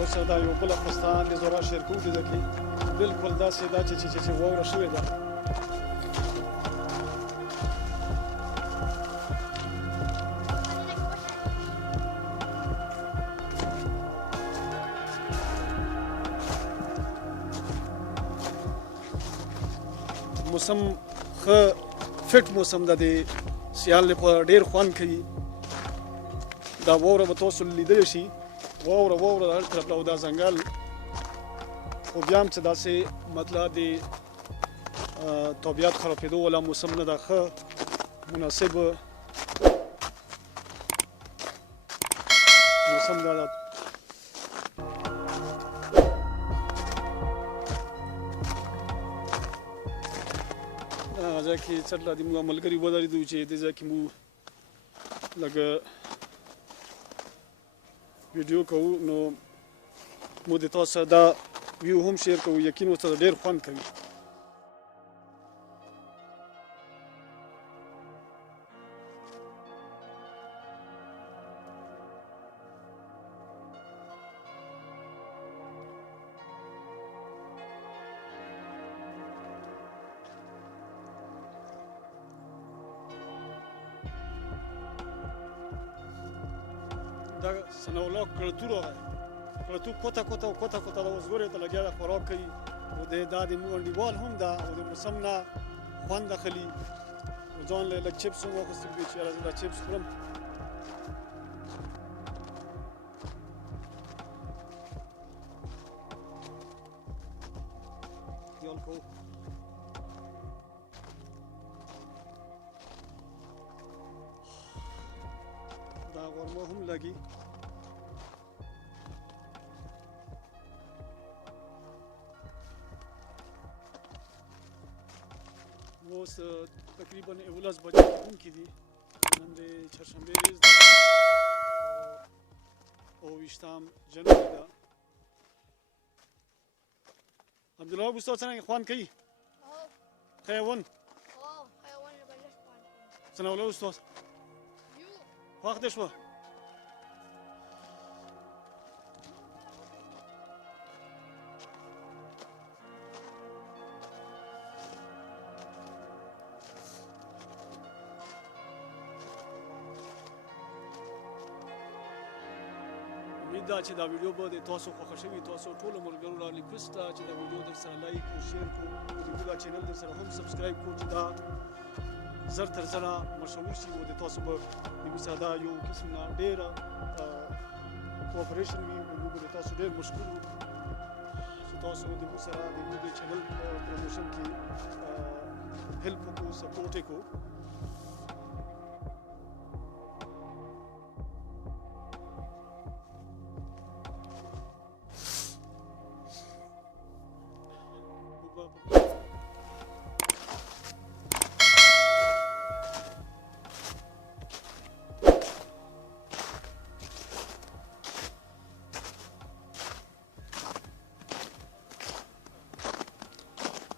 اوس دا یو بله پستان د زورا شعر کوو دې ده کې بلکل داسې ده چې واوره شوې ده. موسم ښه فټ موسم ده، د سیال لپاره ډېر خوند کوي. دا واوره به تاسو لیدلی شي، واوره هر طرف او دا ځنګل، خو بیا هم څه داسې مطلب د طبیعت خرابېدو والا موسم نه ده، ښه مناسب موسم ده. ځای کې څټله د موږ ملګري ودرېدو چې دې ځای کې موږ لږ ویډیو کوو، نو موږ د تاسو دا ویو هم شیر کوو. یقین ورته ډېر خوند کوي. دا سنولا کلتور ہے، کلتور کوتا دا اوس ګورې ته لګیا ده خوراک کوي. او دا د موږ انډیوال هم ده او د موسم نه خوند اخلي. ځان له لږ چپس هم واخیستل دي چې یاره زه دا چپس خورم. خیال کوو دا غرمه هم لګي. اوس تقریبا 11 بجې کېدونکي دي. نن د چهارشنبې ورځ ده او 28 جنوري ده. عبدالله استاد څرنګه خوند کوي؟ خیون څنګه استاد وخت دې شوه؟ امید ده چې دا ویډیو به د تاسو خوښه شوي. تاسو ټولو ملګرو را ریکوست ده چې دا ویډیو در سره لایک او شیر کړو. زموږ دا چینل در سره هم سبسکرایب کړو چې دا زر تر زره مشهور شي او د تاسو به زموږ سره دا یو قسم نه ډېره کوآپریشن وي. موږ د تاسو ډېر مشکور یو چې تاسو زموږ سره د زموږ د چینل پروموشن کې هیلپ وکړو، سپورټ یې کړو.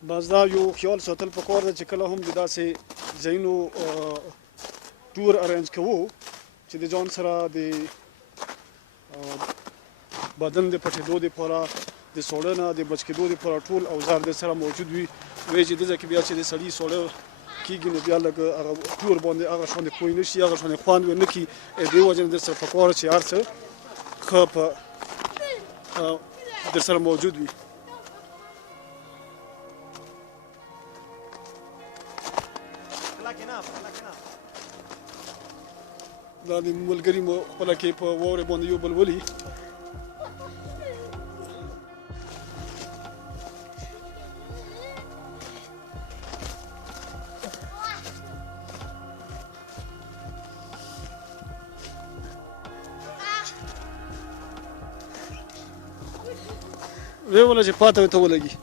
بس دا یو خیال ساتل پکار ده چې کله هم د داسې ځایونو ټور ارینج کوو چې د ځان سره د بدن د پټېدو دپاره، د سوړه نه د بچ کېدو دپاره ټول اوزار د سره موجود وي. وایي چې دې ځای کې بیا چې د سړي سوړه کېږي نو بیا لږ هغه ټور باندې هغه شانې پوه نه شي، هغه شانې خوند ونه کړي. دې وجې نه در سره پکار چې هر څه ښه په در سره موجود وي. دا د ملګري مو خپله کې په واورې باندې یو بل ولي. وی وله چې پاته ورته ولګي.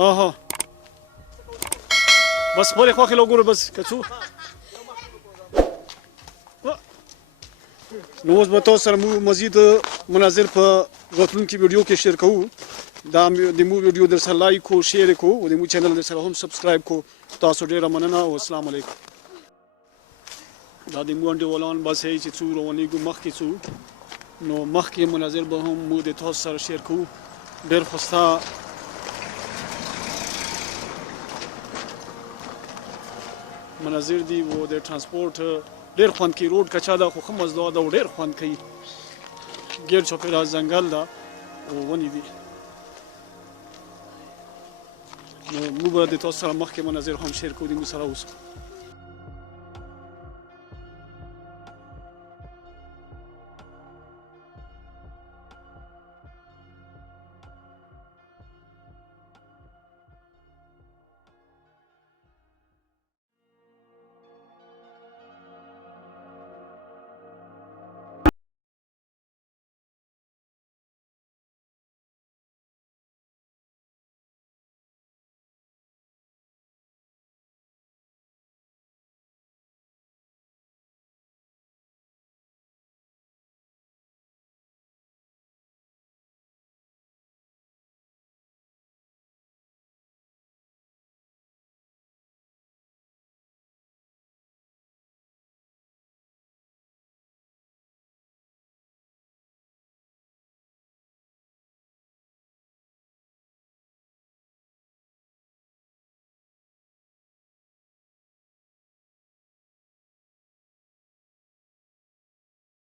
آها بس خپلې خوښې له وګورو بس که څو نو اوس به تاسو سره مو مزید مناظر په راتلونکي ویډیو کې شیر کوو دا د مو ویډیو در سره لایک کو شیر کو او د مو چینل در سره هم سبسکرایب کو تاسو ډیره مننه او السلام علیکم دا د مو انډیوالان بس هي چې څو روانېږو مخکې څو نو مخکې مناظر به هم مو د تاسو سره شیر کوو ډېر ښایسته مناظر دي و د ترانسپورټ ډېر خوند کوي روډ کچا ده خو ښه مزدار ده او ډېر خوند کوي ګیر چاپېره ځنګل ده او ونې دي نو موږ به د تاسو سره مخکې مناظر هم شیر کوو د مو سره اوسو